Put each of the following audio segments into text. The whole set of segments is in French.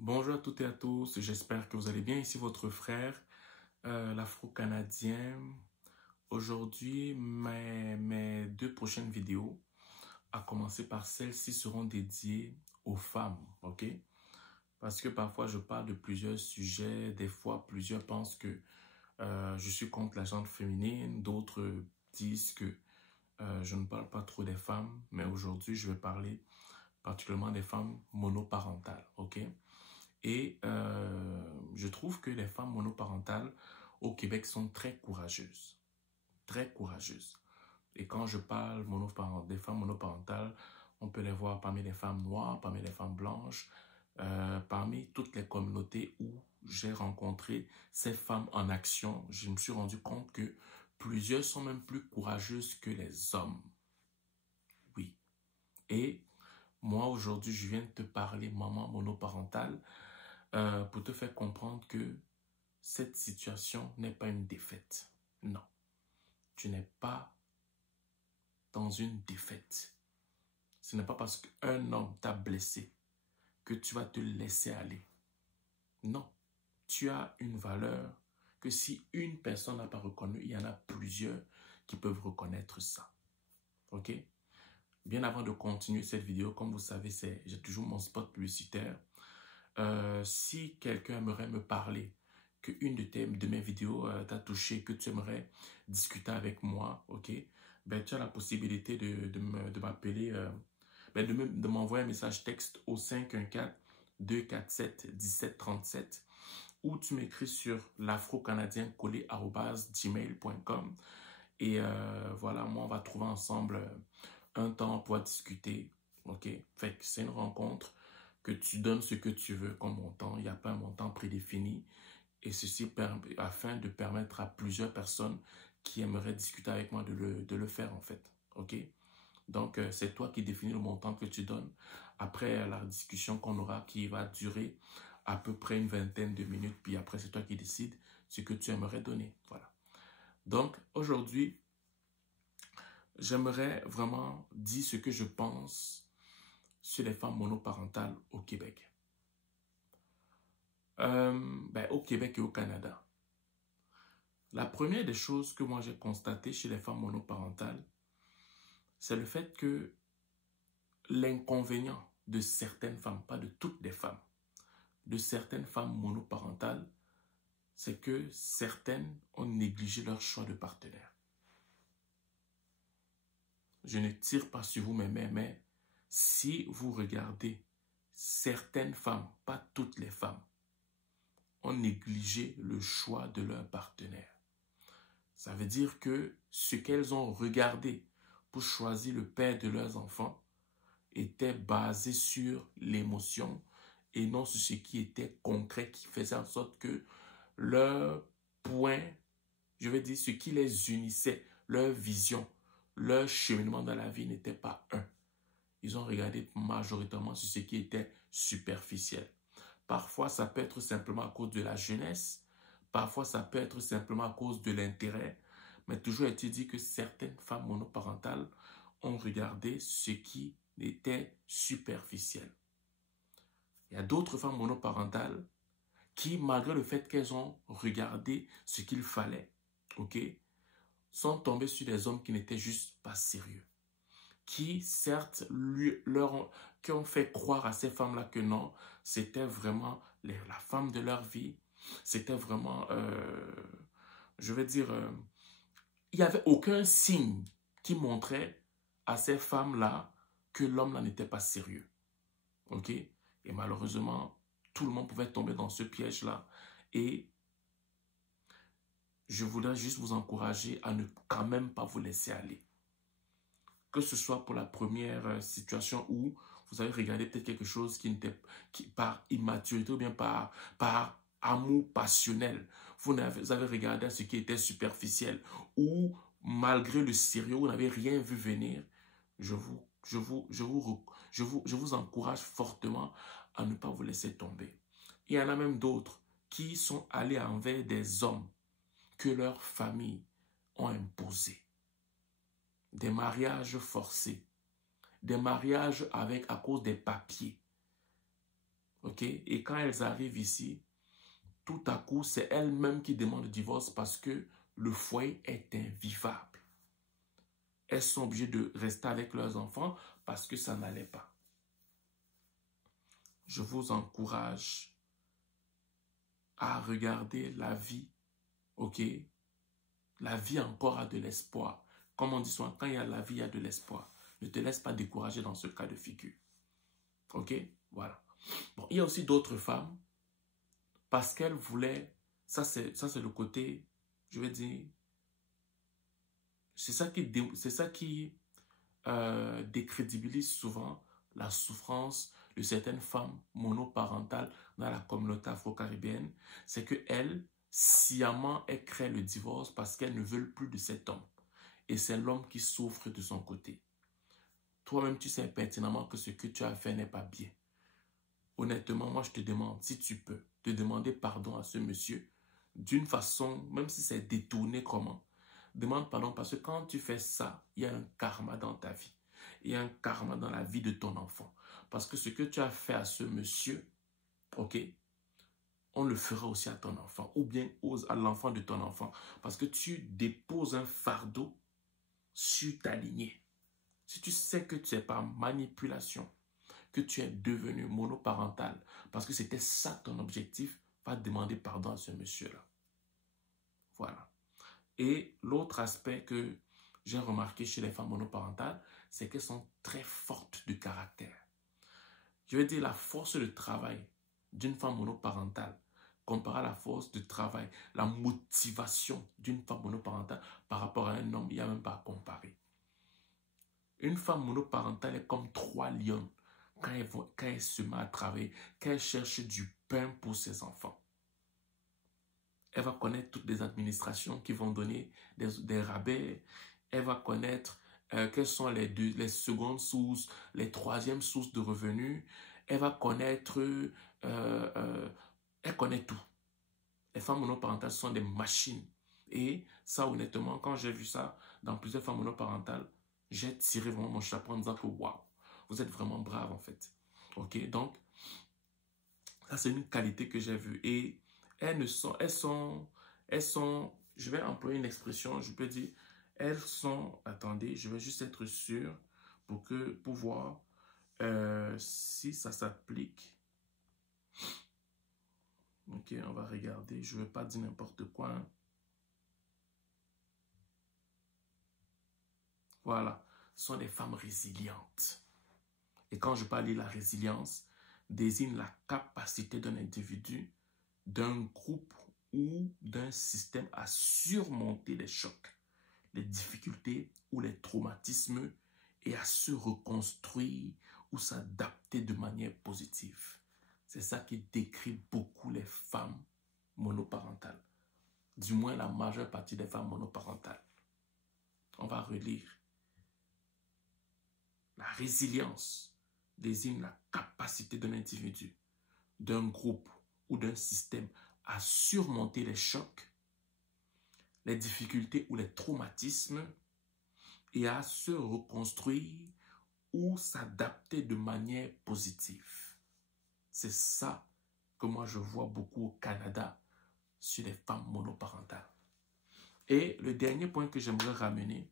Bonjour à toutes et à tous, j'espère que vous allez bien. Ici votre frère, l'Afro-Canadien. Aujourd'hui, mes deux prochaines vidéos, à commencer par celles-ci, seront dédiées aux femmes, ok? Parce que parfois, je parle de plusieurs sujets. Des fois, plusieurs pensent que je suis contre la gente féminine. D'autres disent que je ne parle pas trop des femmes. Mais aujourd'hui, je vais parler particulièrement des femmes monoparentales, ok? Et je trouve que les femmes monoparentales au Québec sont très courageuses. Très courageuses. Et quand je parle des femmes monoparentales, on peut les voir parmi les femmes noires, parmi les femmes blanches, parmi toutes les communautés où j'ai rencontré ces femmes en action. Je me suis rendu compte que plusieurs sont même plus courageuses que les hommes. Oui. Et moi, aujourd'hui, je viens de te parler maman monoparentale pour te faire comprendre que cette situation n'est pas une défaite. Non, tu n'es pas dans une défaite. Ce n'est pas parce qu'un homme t'a blessé que tu vas te laisser aller. Non, tu as une valeur que si une personne n'a pas reconnue, il y en a plusieurs qui peuvent reconnaître ça. Ok? Bien avant de continuer cette vidéo, comme vous savez, j'ai toujours mon spot publicitaire. Si quelqu'un aimerait me parler, qu'une de mes vidéos t'a touché, que tu aimerais discuter avec moi, ok, ben, tu as la possibilité de m'appeler, de m'envoyer un message texte au 514-247-1737 ou tu m'écris sur l'afro-canadien-collé@gmail.com et voilà, moi, on va trouver ensemble un temps pour discuter, ok, fait que c'est une rencontre que tu donnes ce que tu veux comme montant. Il n'y a pas un montant prédéfini. Et ceci afin de permettre à plusieurs personnes qui aimeraient discuter avec moi de le faire en fait. OK? Donc, c'est toi qui définis le montant que tu donnes. Après la discussion qu'on aura qui va durer à peu près une vingtaine de minutes. Puis après, c'est toi qui décides ce que tu aimerais donner. Voilà. Donc, aujourd'hui, j'aimerais vraiment dire ce que je pense sur les femmes monoparentales au Québec. Au Québec et au Canada. La première des choses que moi j'ai constatées chez les femmes monoparentales, c'est le fait que l'inconvénient de certaines femmes, pas de toutes les femmes, de certaines femmes monoparentales, c'est que certaines ont négligé leur choix de partenaire. Je ne tire pas sur vous, mais si vous regardez certaines femmes, pas toutes les femmes, ont négligé le choix de leur partenaire. Ça veut dire que ce qu'elles ont regardé pour choisir le père de leurs enfants était basé sur l'émotion et non sur ce qui était concret, qui faisait en sorte que leur point, je veux dire, ce qui les unissait, leur vision, leur cheminement dans la vie n'était pas un. Ils ont regardé majoritairement sur ce qui était superficiel. Parfois, ça peut être simplement à cause de la jeunesse. Parfois, ça peut être simplement à cause de l'intérêt. Mais toujours est-il dit que certaines femmes monoparentales ont regardé ce qui était superficiel. Il y a d'autres femmes monoparentales qui, malgré le fait qu'elles ont regardé ce qu'il fallait, ok, sont tombées sur des hommes qui n'étaient juste pas sérieux. Qui, certes, qui ont fait croire à ces femmes-là que non, c'était vraiment la femme de leur vie. C'était vraiment, je vais dire, il n'y avait aucun signe qui montrait à ces femmes-là que l'homme-là n'était pas sérieux. OK? Et malheureusement, tout le monde pouvait tomber dans ce piège-là. Et je voudrais juste vous encourager à ne quand même pas vous laisser aller. Que ce soit pour la première situation où vous avez regardé peut-être quelque chose qui par immaturité ou bien par amour passionnel. Vous avez regardé ce qui était superficiel ou malgré le sérieux, vous n'avez rien vu venir. Je vous encourage fortement à ne pas vous laisser tomber. Il y en a même d'autres qui sont allés envers des hommes que leurs familles ont imposés. Des mariages forcés, des mariages à cause des papiers. Ok? Et quand elles arrivent ici, tout à coup, c'est elles-mêmes qui demandent le divorce parce que le foyer est invivable. Elles sont obligées de rester avec leurs enfants parce que ça n'allait pas. Je vous encourage à regarder la vie, ok? La vie encore a de l'espoir. Comme on dit souvent, quand il y a la vie, il y a de l'espoir. Ne te laisse pas décourager dans ce cas de figure. Ok? Voilà. Bon, il y a aussi d'autres femmes, parce qu'elles voulaient, ça c'est le côté, je vais dire, c'est ça qui décrédibilise souvent la souffrance de certaines femmes monoparentales dans la communauté afro-caribéenne, c'est qu'elles, sciemment, elles créent le divorce parce qu'elles ne veulent plus de cet homme. Et c'est l'homme qui souffre de son côté. Toi-même, tu sais pertinemment que ce que tu as fait n'est pas bien. Honnêtement, moi, je te demande, si tu peux, de demander pardon à ce monsieur, d'une façon, même si c'est détourné comment, demande pardon parce que quand tu fais ça, il y a un karma dans ta vie. Il y a un karma dans la vie de ton enfant. Parce que ce que tu as fait à ce monsieur, ok, on le fera aussi à ton enfant ou bien à l'enfant de ton enfant. Parce que tu déposes un fardeau sur ta lignée. Si tu sais que tu es par manipulation, que tu es devenu monoparental, parce que c'était ça ton objectif, va demander pardon à ce monsieur-là. Voilà. Et l'autre aspect que j'ai remarqué chez les femmes monoparentales, c'est qu'elles sont très fortes de caractère. Je veux dire, la force de travail d'une femme monoparentale comparée à la force de travail, la motivation d'une femme monoparentale par rapport à un homme, il n'y a même pas à comparer. Une femme monoparentale est comme 3 lions quand elle se met à travailler, quand elle cherche du pain pour ses enfants. Elle va connaître toutes les administrations qui vont donner des rabais. Elle va connaître quelles sont les secondes sources, les troisièmes sources de revenus. Elle va connaître, elle connaît tout. Les femmes monoparentales sont des machines. Et ça, honnêtement, quand j'ai vu ça dans plusieurs femmes monoparentales, j'ai tiré vraiment mon chapeau en disant que waouh, vous êtes vraiment braves en fait. Ok, donc, ça c'est une qualité que j'ai vue. Et elles sont, je vais employer une expression, je peux dire, elles sont, attendez, je vais juste être sûr pour voir si ça s'applique. Ok, on va regarder, je ne vais pas dire n'importe quoi. Voilà, ce sont des femmes résilientes. Et quand je parle de la résilience, désigne la capacité d'un individu, d'un groupe ou d'un système à surmonter les chocs, les difficultés ou les traumatismes et à se reconstruire ou s'adapter de manière positive. C'est ça qui décrit beaucoup les femmes monoparentales. Du moins la majeure partie des femmes monoparentales. On va relire. La résilience désigne la capacité d'un individu, d'un groupe ou d'un système à surmonter les chocs, les difficultés ou les traumatismes et à se reconstruire ou s'adapter de manière positive. C'est ça que moi je vois beaucoup au Canada sur les femmes monoparentales. Et le dernier point que j'aimerais ramener,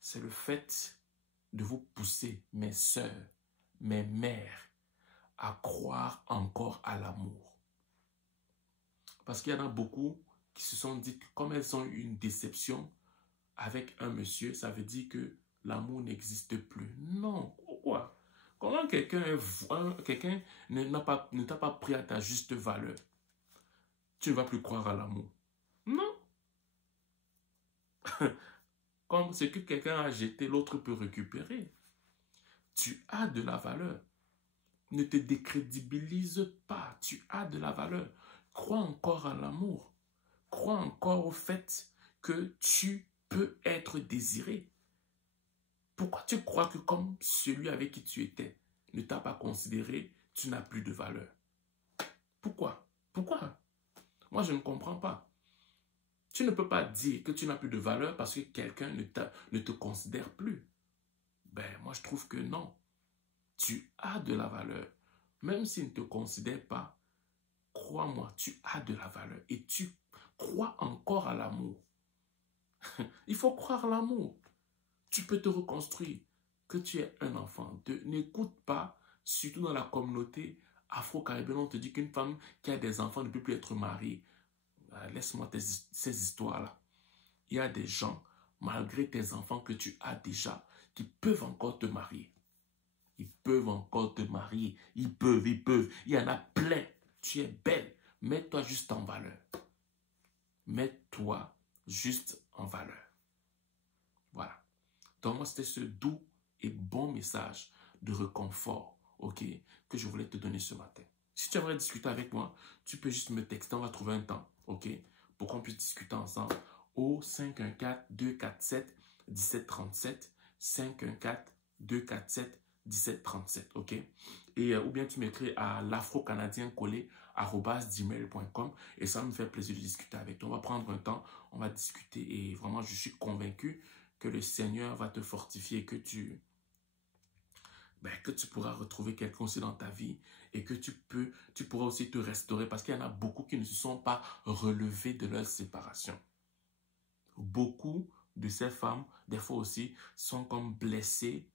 c'est le fait de vous pousser, mes sœurs, mes mères, à croire encore à l'amour. Parce qu'il y en a beaucoup qui se sont dit que comme elles ont eu une déception avec un monsieur, ça veut dire que l'amour n'existe plus. Non, pourquoi? Comment quelqu'un ne t'a pas pris à ta juste valeur? Tu ne vas plus croire à l'amour. Non. Comme ce que quelqu'un a jeté, l'autre peut récupérer. Tu as de la valeur. Ne te décrédibilise pas. Tu as de la valeur. Crois encore à l'amour. Crois encore au fait que tu peux être désiré. Pourquoi tu crois que comme celui avec qui tu étais ne t'a pas considéré, tu n'as plus de valeur? Pourquoi? Pourquoi? Moi, je ne comprends pas. Tu ne peux pas dire que tu n'as plus de valeur parce que quelqu'un ne te considère plus. Ben, moi, je trouve que non. Tu as de la valeur. Même s'ils ne te considèrent pas, crois-moi, tu as de la valeur et tu crois encore à l'amour. Il faut croire à l'amour. Tu peux te reconstruire. Que tu es un enfant. N'écoute pas, surtout dans la communauté afro-caribéenne, on te dit qu'une femme qui a des enfants ne peut plus être mariée. Laisse-moi ces histoires-là. Il y a des gens, malgré tes enfants que tu as déjà, qui peuvent encore te marier. Ils peuvent encore te marier. Ils peuvent. Il y en a plein. Tu es belle. Mets-toi juste en valeur. Mets-toi juste en valeur. Voilà. Donc moi, c'était ce doux et bon message de réconfort, ok, que je voulais te donner ce matin. Si tu aimerais discuter avec moi, tu peux juste me texter, on va trouver un temps, ok, pour qu'on puisse discuter ensemble au 514-247-1737, 514-247-1737, ok. Et ou bien tu m'écris à l'afro-canadien-collé@gmail.com et ça me fait plaisir de discuter avec toi. On va prendre un temps, on va discuter et vraiment je suis convaincu que le Seigneur va te fortifier, que tu pourras retrouver quelqu'un aussi dans ta vie et que tu pourras aussi te restaurer parce qu'il y en a beaucoup qui ne se sont pas relevés de leur séparation. Beaucoup de ces femmes, des fois aussi, sont comme blessées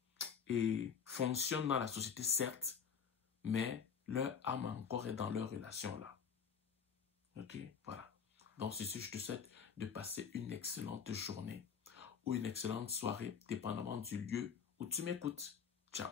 et fonctionnent dans la société, certes, mais leur âme encore est dans leur relation là. Ok, voilà. Donc, ceci, je te souhaite de passer une excellente journée ou une excellente soirée, dépendamment du lieu où tu m'écoutes. Ciao.